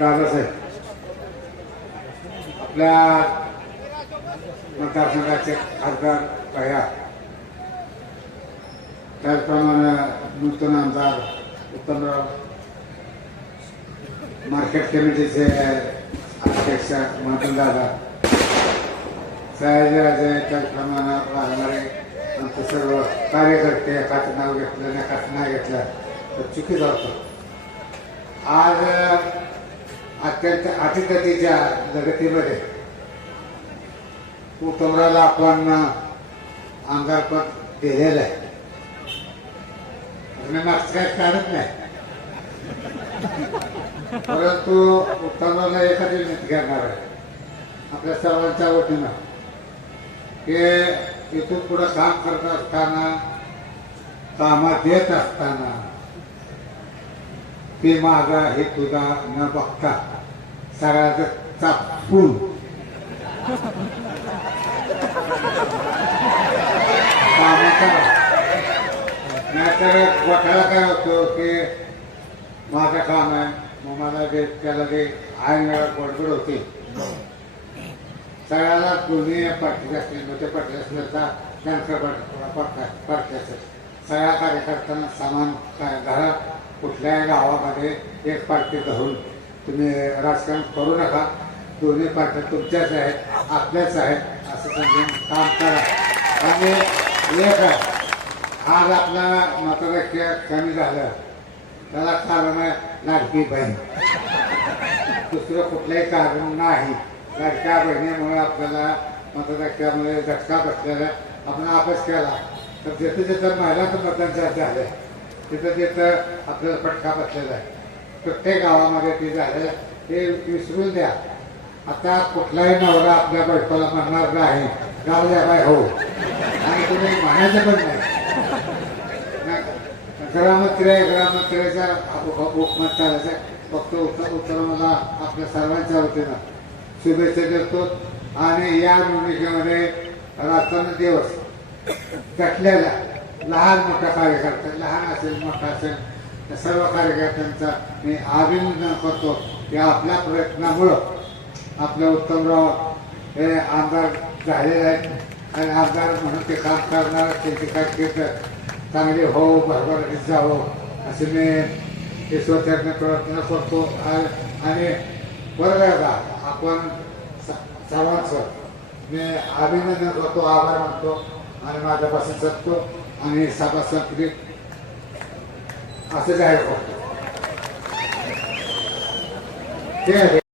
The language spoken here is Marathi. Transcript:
दादासाहेब आपल्या मतदारसंघाचे खासदार पहिला त्याचप्रमाणे नूतन आमदार उत्तमराव मार्केट कमिटीचे अध्यक्ष मदन दादा. सयाजीराजे त्याचप्रमाणे राहणारे आमचे सर्व कार्यकर्ते एकाचं नाव घेतलं नाही एकाचं नाही घेतलं तर चुकीचा होतो. आज अत्यंत अतिगतीच्या जगतीमध्ये कुटुंबाला आपण आमदारपद दिलेलं आहे. मागचं काय काढत नाही. परंतु उत्तमराला एखादी विनंती करणार आहे. आपल्या सर्वांच्या वतीनं. की इथून पुढे काम करत असताना कामात येत असताना ते माझा हे तुझा न बघता सगळ्याचं चापून नाहीतर गोठ्याला काय होतं की माझं काम आहे मग मला ते त्याला ते ऐन वेळा गडबड होते सगळ्याला दोन्ही पार्टी असतील ते पार्टी असतील तर त्यांचं पार्टी असेल सगळ्या कार्यकर्त्यांना सामान काय घरा कुठल्याही गावामध्ये एक पार्टी धरून तुम्ही राजकारण करू नका. दोन्ही पार्ट्या तुमच्याच आहेत आपल्याच आहेत असं समजून काम करा. आणि एक आहे आज आपला मतदार कमी झालं. त्याला कारण आहे लाडकी बहीण. दुसरं कुठलंही कारण नाही. लाडक्या बहिणीमुळे आपल्याला मतदारामध्ये झटका बसलेला आपण अभ्यास केला. तर जिथं जिथं महिलांचं मतदान जास्त झालं तिथं तिथं आपल्याला फटका बसलेला आहे. प्रत्येक गावामध्ये ते झालं ते विसरून द्या. आता कुठलाही नवरा आपल्या बायकोला म्हणणार नाही. गावल्या बाय हो. आणि तुम्ही म्हणायचं पण नाही. ग्रामत्रय ग्रामत्र्याच्या उपमत फक्त उत्तर उत्तर मला आपल्या सर्वांच्या वतीनं शुभेच्छा देतो. आणि या भूमिकेमध्ये राजस्थान दिवस कटलेल्या लहान मोठ्या कार्यकर्ता लहान असेल मोठा असेल त्या सर्व कार्यकर्त्यांचा मी अभिनंदन करतो या आपल्या प्रयत्नामुळं आपल्या उत्तमराव हे आमदार झालेले आहेत. आणि आमदार म्हणून ते काम करणार त्यांची कारकीर्द चांगली हो भरभराटीत जावं हो, असे मी ईश्वरचरणे प्रयत्न करतो. आणि बरं का आपण स- सर्वांचं मी अभिनंदन करतो आभार मानतो आणि माझ्यापासून जगतो आणि सभा संपली असं जाहीर करतो ठीक आहे